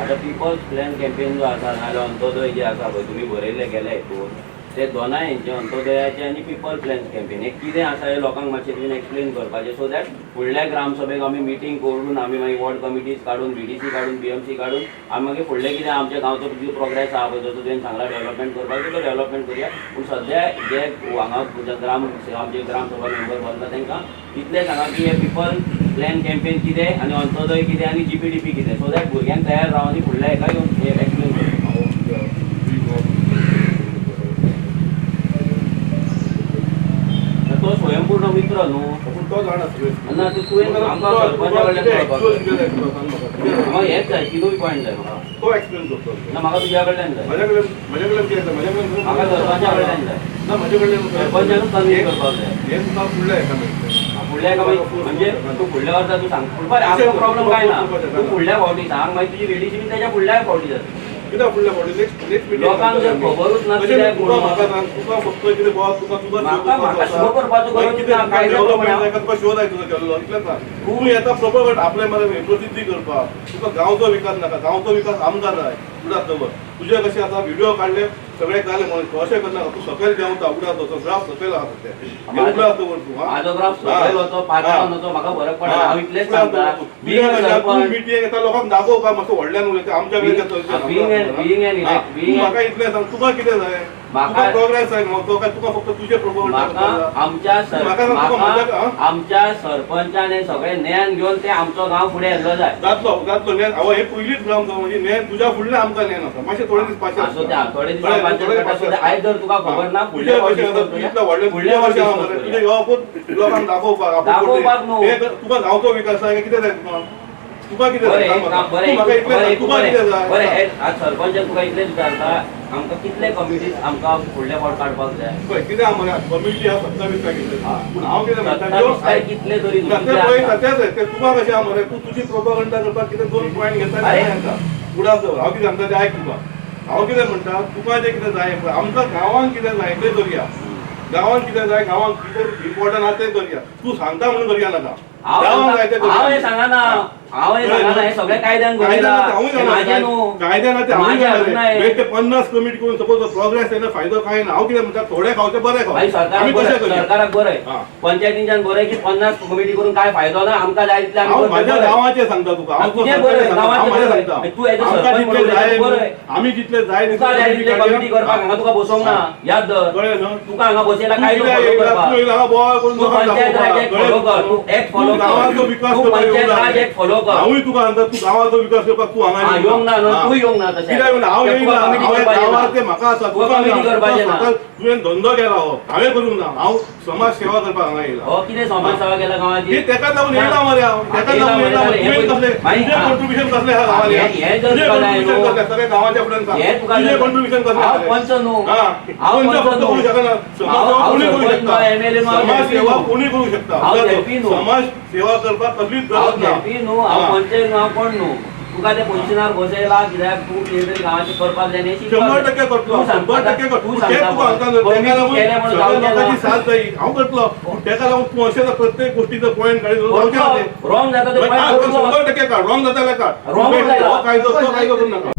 आता people's plan campaign जो आसा नाजाल्यार अंत्योदय जे आसा पळय तुमी बरयल्ले गेले हितून ते दोनाय हेंचे अंत्योदयाचे आनी पिपल प्लॅन कॅम्पेन हे कितें आसा हे लोकांक मातशें तुवें एक्सप्लेन करपाचें सो दॅट फुडल्या ग्रामसभेक आमी मिटींग करून आमी मागीर वॉर्ड कमिटीज काडून BDC काडून BMC काडून आमी मागीर फुडलें कितें आमच्या गांवचो जो प्रोग्रेस आहा पळय जो तुवें सांगला डेव्हलपमेंट करपाक तो डेव्हलपमेंट करया पूण सद्या जे हांगा आमचे ग्रामसभा मेंबर बसला तांकां इतलें सांगा की हे पिपल प्लॅन कॅम्पेन कितें आनी अंत्योदय कितें आनी GPDP कितें सो दॅट भुरग्यांक तयार रावन आनी फुडल्या हेका येवन एक्सप्लेन करता तो स्वयंपूर्ण मित्र न्हू तो जाणा ना तुवें आमकां सरपंचा कडल्यान म्हाका हेच जाय तिनूय पॉयंट जाय म्हाका तो एक्सप्लेन करतो ना म्हाका तुज्या कडल्यान जाय माझ्याकडे कितें म्हाका सरपंचा कडल्यान जाय ना माझ्याकडे सरपंचानूच कन्वीन करपाक जाय हे तुका फुडल्या हेका मेळटलें फुडल्या एका म्हणजे तूं फुडल्या वर्सा तूं सांग बरें आमचो प्रॉब्लेम काय ना तूं फुडल्या फावटी सांग मागीर तुजी BDC बी तेच्या फुडल्या फावटी जाता कित्याक फुडल्या फावटी नेक्स्ट लोकांक जर खबरूच ना कित्याक तुका म्हाका सांग तुका फक्त कितें बॉस तुका म्हाका शो करपाचो गरज ना काय डेव्हलपमेंट तुका शो जाय तुजो केल्लो इतलेंच ना तूं येता प्रॉपर आपले मरे प्रसिद्धी करपाक तुका गांवचो विकास नाका गांवचो विकास आमकां जाय उडाक दवर तुजे कशें आसा व्हिडिओ काडले सगळे जाले म्हणून अशें करना तूं सकयल देंवता उडाक दवर ग्राफ सकयल आहा ते उडाक दवर तूं म्हाजो ग्राफ सकयल वचो पात्रांव वचो म्हाका फरक पडना हांव इतलेंच सांगता मिटींग येता लोकांक दाखोवपाक मातसो व्हडल्यान उलयता आमच्या म्हाका इतलें सांग तुका कितें जाय तुका प्रोग्रेस जाय तो काय तुका फक्त तुजे आमच्या सरपंचान हे सगळे ज्ञान घेवन ते आमचो गांव फुडें व्हेल्लो जाय जातलो ज्ञान हे पयलीच ग्राम म्हणजे ज्ञान तुज्या फुडलें आमकां ज्ञान आसा मातशें थोडे दीस पाचे आयज जर तुका खबर ना फुडल्या तुजे येवपूच लोकांक दाखोवपाक तुका गांवचो विकास जाय कितें जाय तुका कितें जाय तुका कितें जाय बरें आज सरपंचान तुका इतलेंच विचारता आमकां कितले कमिटीज आमकां फुडल्या फावट काडपाक जाय पळय कितें आहा मरे कमिटी आहा 27 तारखेर पूण हांव कितें म्हणटा कितले तरी ते तुका कशें आहा मरे तूं तुजी प्रोपागंडा करपाक कितें 2 पॉयंट घेता उडाक दवर हांव कितें सांगता तें आयक तुका हांव कितें म्हणटा तुका जें कितें जाय पळय आमकां गांवांत कितें जाय तें करया गांवांत कितें जाय गांवांत कितें इम्पॉर्टंट आहा तें करया तूं सांगता म्हणून करया नाका गांवांत जाय तें करया हांव हें सांगना हे सगळे कायद्यान ते 50 कमिटी करून सपोज प्रोग्रेस येना फायदो काय ना हांव कितें म्हणटा थोडे खावचे बरे सरकाराक बरें पंचायतींच्यान बरें की 50 कमिटी करून काय फायदो ना आमकां जाय तितले हांव म्हाज्या गांवाचें सांगता तुका आमी जितले जाय कमिटी करपाक हांगा तुका बसोवंक ना याद धर तुका हांगा बसयला काय पंचायत राज एक फॉलो कर तू एक फॉलो गांवाचो विकास पंचायत राज एक फॉलो कर हांवूय तुका सांगता तू गांवाचो विकास करपाक तू हांगा येवंक ना तूं येवंक ना तशें हांव येयना गांवांत म्हाका आसा कमिटी करपाचें ना तुवें धंदो केला हो हांवें करूंक ना हांव समाज सेवा करपाक हांगा येयला हो कितें समाज सेवा केला गांवाची तेका लागून येयला मरे हांव तेका लागून येयला तुवें कसलें तुजें कॉन्ट्रिब्युशन कसलें आहा गांवांत हें जर तुका जाय सगळ्या गांवाच्या फुड्यान हें तुका तुजें कॉन्ट्रिब्युशन कसलें हांव पंच न्हू हांव फक्त करूं शकना समाज सेवा कोणी करूं शकता समाज सेवा कोणी करूं शकता समाज सेवा करपाक कसलीच गरज ना न्हू हांव पंचायत हांव कोण न्हू तुका ते पोजिशनार बसयला कित्याक तूं कितें तरी गांवाचें करपाक जाय 100% करतलो 100% करतलो लोकांची साथ जायी हांव करतलो तेका लागून तूं अशें प्रत्येक गोष्टीचो पॉयंट काडून रॉंग जाता 100% काड रॉंग जाता जाल्यार काड कायदो करूं नाका